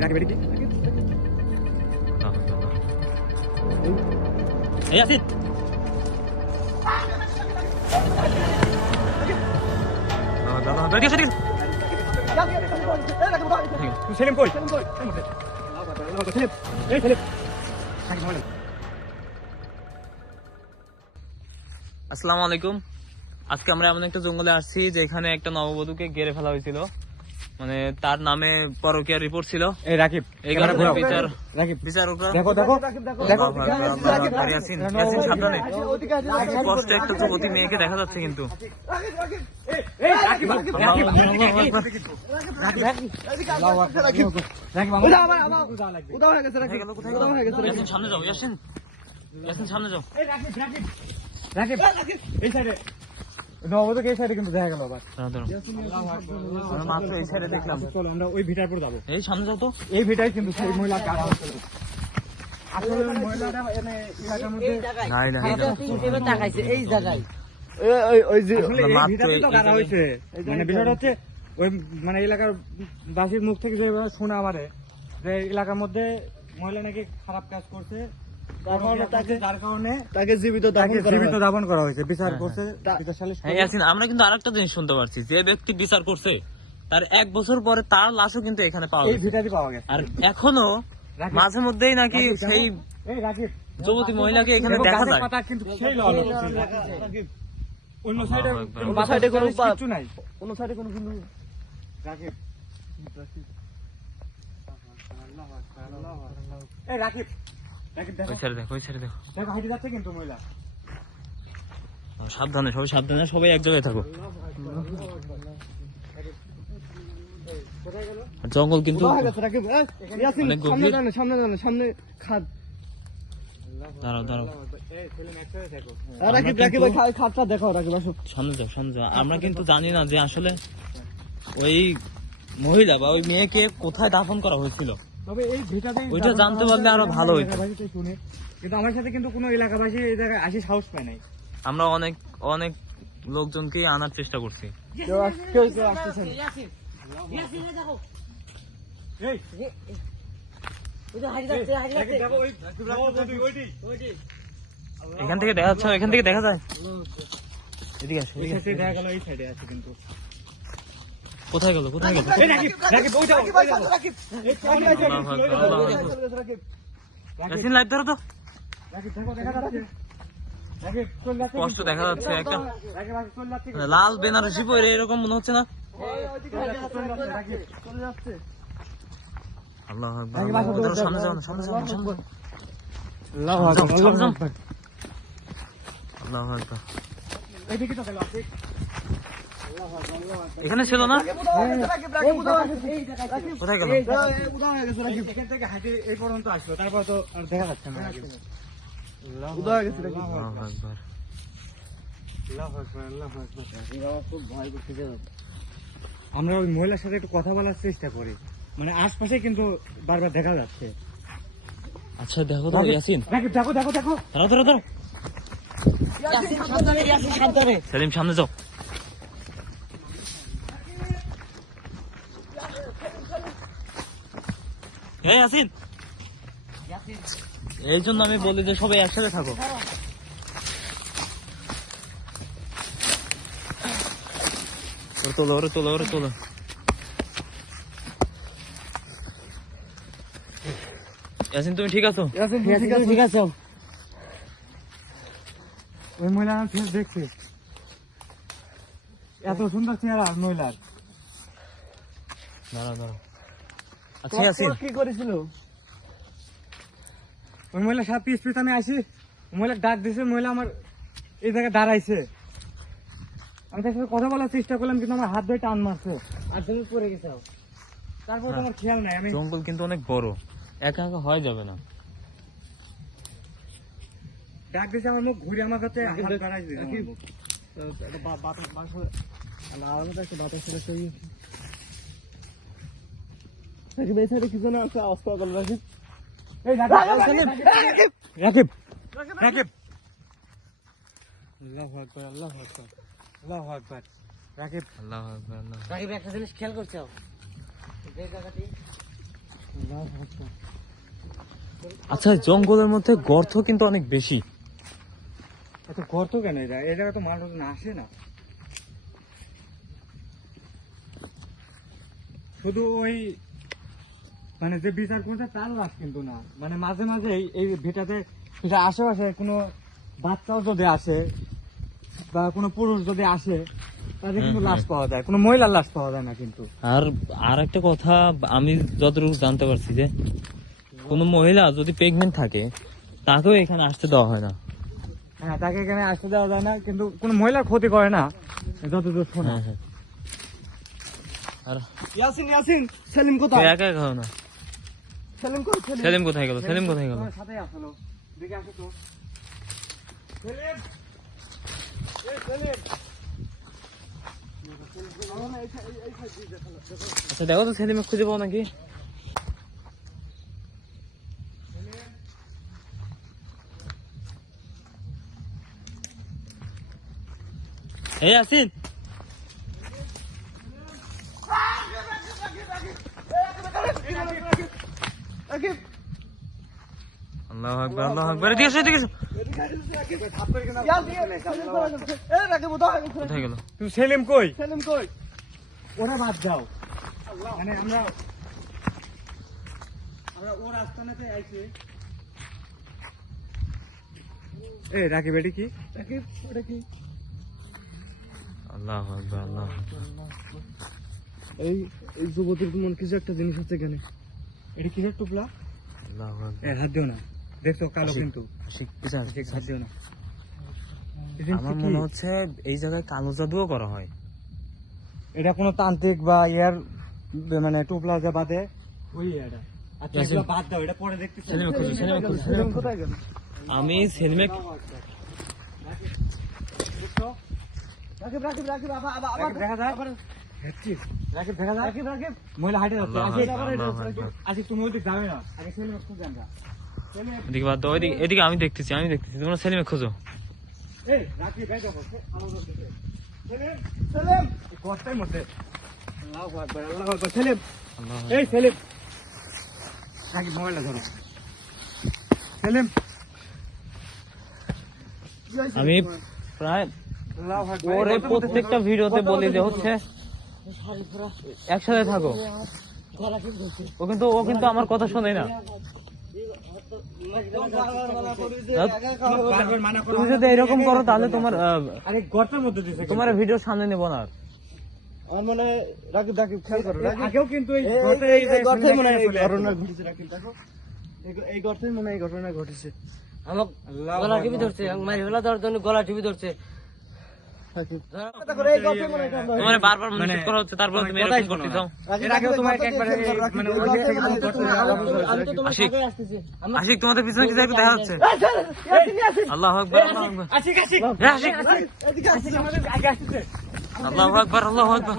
রাকিব এদিকে এই আসিন দাদা ঠিক আছে ঠিক আছে সেলিম কই এই সেলিম আসসালামু আলাইকুম। আজকে আমরা এমন একটা জঙ্গলে আসছি যেখানে একটা নববধূকে ঘিরে ফেলা হয়েছিল, মানে তার নামে পরকীয়া রিপোর্ট ছিল। এই রাকিব এই কারণে রাকিব বিচারকরা দেখো দেখো দেখো ইয়াসিন সাবধানে, স্পষ্ট একটা যুবতী মেয়েকে দেখা যাচ্ছে কিন্তু। এই রাকিব রাকিব উদা হয়ে গেছে রাকিব উদা হয়ে গেছে ইয়াসিন সামনে যাও, ইয়াসিন সামনে যাও। এই রাকিব রাকিব রাকিব এই সাইডে নববধূকে এই সাইডে কিন্তু দেখা গেল আবার। আমরা মাত্র এই সাইডে দেখলাম। চলো আমরা ওই ভিটার পর যাবো। এই সামনে যাও তো। এই ভিটাই কিন্তু সেই মহিলা কাটা হচ্ছে। আসলে মহিলাটা এনে এলাকার মধ্যে নাই না তাকাইছে এই জায়গায় ওই যে আমরা এই মাত্র ভিটাতে তো এই কাটা জায়গায়- হয়েছে। মানে বিষয়টা হচ্ছে ওই মানে এলাকার বাসীর মুখ থেকে যেভাবে শোনা আমারে যে এলাকার মধ্যে মহিলা নাকি খারাপ কাজ করছে, যার কারণে তাকে জীবিত তাকে জীবিত দাফন করা হয়েছে। বিচার করছে বিচার সালিশ হ্যাঁ ইয়াসিন, আমরা কিন্তু আরেকটা জিনিস শুনতে পারছি, যে ব্যক্তি বিচার করছে তার 1 বছর পরে তার লাশও কিন্তু এখানে পাওয়া এই গেছে। ভিটাতে পাওয়া গেছে। আর এখনো রাকিব, মাঝে মধ্যেই নাকি রাকিব, সেই এই রাকিব যুবতী মহিলাকে এখানে দেখো, দেখা গাছের যায়। পাতা কিন্তু সেই লাল হচ্ছে। রাকিব, অন্য সাইডে অন্য সাইডে কোনো কিছু নাই। কোন সাইডে কোনো কিন্তু রাকিব এই রাকিব রাকিব দেখো ওই ছেড়ে দেখো, ওই ছেড়ে দেখো। দেখো হাঁটে যাচ্ছে কিন্তু মহিলা। সাবধানে, সাবধানে, সবাই এক জায়গায় থাকো। আর জঙ্গল কিন্তু উদা হয়ে গেছে রাকিব ইয়াসিন অনেক সামনে গভীর। যান সামনে খাদ দাঁড়াও দাঁড়াও, এই ছেলে একসাথে দেখো। রাকিব রাকিব ওই খাদটা দেখো রাকিব আসো সামনে যাও। আমরা কিন্তু জানি না যে আসলে ওই মহিলা বা ওই মেয়েকে কোথায় দাফন করা হয়েছিল। তবে এই ভিটাতে ওইটা জানতে পারলে আরো ভালো হইতো। এলাকাবাসীতে শুনে, কিন্তু আমার সাথে কিন্তু কোনো এলাকাবাসী এই জায়গায় আসি সাহস পায় নাই। আমরা অনেক লোকজনকে আনার চেষ্টা করছি। কেউ আসতেছেন এই রাকিব দেখো ওই ওইটি এখান থেকে দেখা যাচ্ছে, এখান থেকে দেখা যায়। এদিকে আসো, এই এদিকে আসো। সাইডে দেখা গেল, এই সাইডে আছে কিন্তু। কোথায় গেল? এই রাকিব রাকিব ওইটা রাকিব এই রাকিব ইয়াসিন লাইট ধরো তো। রাকিব দেখো দেখা যাচ্ছে। রাকিব চল যাচ্ছে, স্পষ্ট দেখা যাচ্ছে একটা রাকিব চল যাচ্ছে। লাল বেনারসি পরে, এরকম মনে হচ্ছে না? রাকিব চলে যাচ্ছে আল্লাহ আকবার, রাকিব, আল্লাহ আকবার। আসো, সামনে যাও, সামনে যাও। আল্লাহু আকবার, আল্লাহু আকবার। আকবার। আল্লাহু আকবার। এইদিকে তো গেল আছে। এখানে ছিল না? রাকিব উদা হয়ে গেছে এই রাকিব কোথায় গেল? উদা হয়ে গেছে রাকিব এখান থেকে হাঁটে এই পর্যন্ত আসলো, তারপর তো আর দেখা যাচ্ছে না। রাকিব উদা হয়ে গেছে রাকিব আল্লাহু আকবার। আল্লাহু আকবার, আল্লাহু আকবার। খুব ভয় করতেছে আমরা ওই মহিলার সাথে একটু কথা বলার চেষ্টা করি, মানে আশপাশে কিন্তু বারবার দেখা যাচ্ছে। আচ্ছা দেখো তো ইয়াসিন, রাকিব দেখো দেখো দেখো ধরো। ইয়াসিন সাবধানে সেলিম সামনে যাও। এই ইয়াসিন, এই জন্য আমি বলি যে সবাই একসাথে থাকো। ওরে তোলো। ইয়াসিন তুমি ঠিক আছো? ইয়াসিন ঠিক আছে ওই মহিলা আমি ফেস দেখছি, এত সুন্দর চেহারা মহিলার। দাঁড়াও। আচ্ছা ইয়াসিন, কি করেছিল ওই মহিলা সাথে স্পিড আমি আসি, মহিলা ডাক দিছে, মহিলা আমার এই জায়গায় দাঁড়াইছে। আমি তার সাথে কথা বলার চেষ্টা করলাম, কিন্তু আমার হাত ধরে টান মারছে। আর তুমি পড়ে গেছো তারপর তো আমার খেয়াল নাই। আমি জঙ্গল কিন্তু অনেক বড়, একা হয়ে যাবে না। ডাক দিছে, আমার মুখ ঘুরে আমার কাছে হাত বাড়াইছে। রাকিব এই সাইডে কিছু না আওয়াজ পাওয়া গেল রাকিব এই রাকিব আল্লাহু আকবার, আল্লাহু আকবার, আল্লাহু আকবার। রাকিব আল্লাহু আকবার, আল্লাহু আকবার। রাকিব একটা জিনিস খেয়াল করছো যে জায়গাটি আচ্ছা জঙ্গলের মধ্যে গর্ত কিন্তু অনেক বেশি। এত গর্ত কেন এটা? এই জায়গায় তো মানুষজন আসে না। শুধু ওই মানে যে বিচার করছে তার লাশ কিন্তু না, মানে মাঝে মাঝে এই ভিটাতে এটা আশেপাশে কোনো বাচ্চাও যদি আসে বা কোনো পুরুষ যদি আসে তাদের কিন্তু লাশ পাওয়া যায়, কোনো মহিলার লাশ পাওয়া যায় না কিন্তু। আর একটা কথা আমি যতটুকু জানতে পারছি যে কোনো মহিলা যদি প্রেগনেন্ট থাকে তাকেও এখানে আসতে দেওয়া হয় না। হ্যাঁ, তাকে এখানে আসতে দেওয়া যায় না, কিন্তু কোনো মহিলার ক্ষতি করে না যতদূর শোনা। হ্যাঁ। আর ইয়াসিন ইয়াসিন সেলিম তুই কোথায়? একা একা হও না। সেলিম কই? সেলিম সেলিম কোথায় গেল? সেলিম কোথায় গেল? তোমার সাথেই আসলো, দেখে আসো তো। সেলিম! এই সেলিম! আচ্ছা দেখো তো সেলিমে খুঁজে পাও নাকি? এই আসিন, রাকিব আল্লাহু আকবার, আল্লাহু আকবার। এদিকে এসো, এদিকে এসো। রাকিব কোথায়? কোথায় গেল? তুমি সেলিম কই? সেলিম কই? ওরা বাদ যাও, মানে আমরা ওর আস্তানাতে আইছি। এ রাকিব, এটি কি? রাকিব ওটা কি? আল্লাহু আকবার, আল্লাহু আকবার। এই এই যুবতীর মন কিছু একটা জিনিস আছে এখানে। এটি কিসের টুপলা? আল্লাহু আকবার। এ হাত দিও না, দেখছো কালো কিন্তু। আশিক, পিছান, ঠিক, হাত দিও না। আমার মনে হচ্ছে এই জায়গায় কালো জাদুও করা হয়। এটা কোনো তান্ত্রিক বা ইয়ার মানে টুপলা যে বাদে ওই এটা। আচ্ছা ইয়াসিন। এগুলো বাদ দাও, এটা পরে দেখতেছি। সেলিমে খুঁজো, সেলিমে খুঁজো, সেলিম সেলিমে খুঁজো। কোথায় গেল? আমি সেলিমে দেখছো? রাকিব রাকিব রাকিব আবার আবার রাকিব দেখা যায়? আবার রাকিব, রাকিব দেখা যায়? রাকিব রাকিব মহিলা হাঁটে যাচ্ছে। আল্লাহু আশিক, আকবার, আল্লাহু আকবার। আশিক, তুমি ওইদিকে যাবে না, আগে সেলিমে খুঁজে আনবা। সেলিম, এদিকে বাদ দাও, এদিকে এদিকে আমি দেখতেছি, আমি দেখতেছি, তোমরা সেলিমে খোঁজো। এই রাকিব এই দেখো, আমার কাছে। সেলিম, সেলিম এই গর্তের মধ্যে। আল্লাহু আকবার, আল্লাহু আকবার। সেলিম, আল্লাহু এই সেলিম, রাকিব মোবাইলটা ধরো। সেলিম, আমি প্রায় আল্লাহু আকবার। ওর এই প্রত্যেকটা ভিডিওতে বলি যে হচ্ছে একসাথে থাকো, ও কিন্তু আমার কথা শোনে না। বারবার মানা করো। তুমি যদি এরকম করো তাহলে তোমার আরে গর্তের মধ্যে দিছে। তোমার ভিডিও সামনে নেবো না আর। আমার মনে হয় রাকিব রাকিব খেয়াল করো রাকিব আগেও কিন্তু এই এই গর্তে এই যে গর্তে মনে হয় এই চলে আসে। ঘটনা ঘটেছে রাকিব দেখো এই গর্তে মনে হয় এই ঘটনা ঘটেছে আমার আল্লাহু গলা টিভি আকবার। ধরছে মারি ফেলা দেওয়ার জন্য গলা টিভি ধরছে রাকিব কথা করে এই গর্তে মনে হয় কাণ্ড হয়েছে। তোমার বারবার নিষেধ করা হচ্ছে, তারপর তুমি এরকম করতে চাও। রাকিব, এর আগেও রাকিব, তোমাকে গর্তে একবার দিয়ে খেয়াল করো, মানে রাকিব, ওই এই দিক থেকে গর্তে গর্তে মনে হয় আলাদা করে আমি তো তোমার আশিক। সাথে আসতেছি আশিক তোমাদের পিছনে কি দেখা যাচ্ছে? ইয়াসিন ইয়াসিন আল্লাহু আকবার, আল্লাহু আকবার। আশিক, আশিক, এ আশিক, এদিকে আসছে আমাদের আগে আসতেছে। আল্লাহু আকবার, আল্লাহু আকবার।